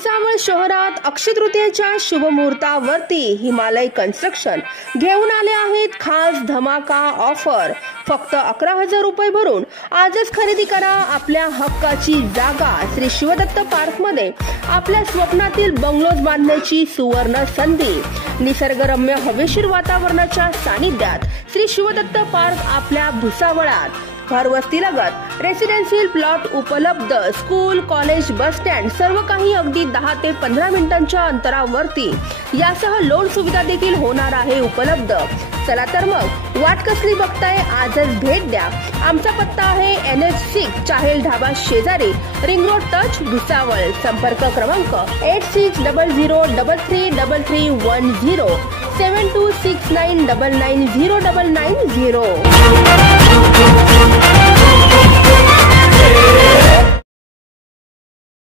भुसावळ शहरात अक्षय तृतीयेच्या शुभ मुहूर्तावरती हिमालय कन्स्ट्रक्शन घेऊन आले आहेत खास धमाका ऑफर। फक्त 11,000 रुपये भरून आजच खरेदी करा आपल्या हक्काची जागा। श्री शिवदत्त पार्क मध्ये आपल्या स्वप्नातील बंगलोज बांधण्याची सुवर्ण संधी। निसर्गरम्य हवेशीर वातावरणाच्या सानिध्यात श्री शिवदत्त पार्क आपल्या भुसावळात। घरवस्तीलगत रेसिडेन्शियल प्लॉट उपलब्ध, स्कूल, कॉलेज, बस स्टँड सर्व काही अगदी 10 ते 15 मिनिटांच्या अंतरावरती। यासह लोन सुविधा देखील होणार आहे उपलब्ध। चला तर मग वाट कसली बघताय, आजच भेट द्या। आमचा पत्ता आहे NH6 चाहेल ढाबा शेजारी, रिंग रोड टच, भुसावळ। संपर्क क्रमांक 8600333310 7269990990।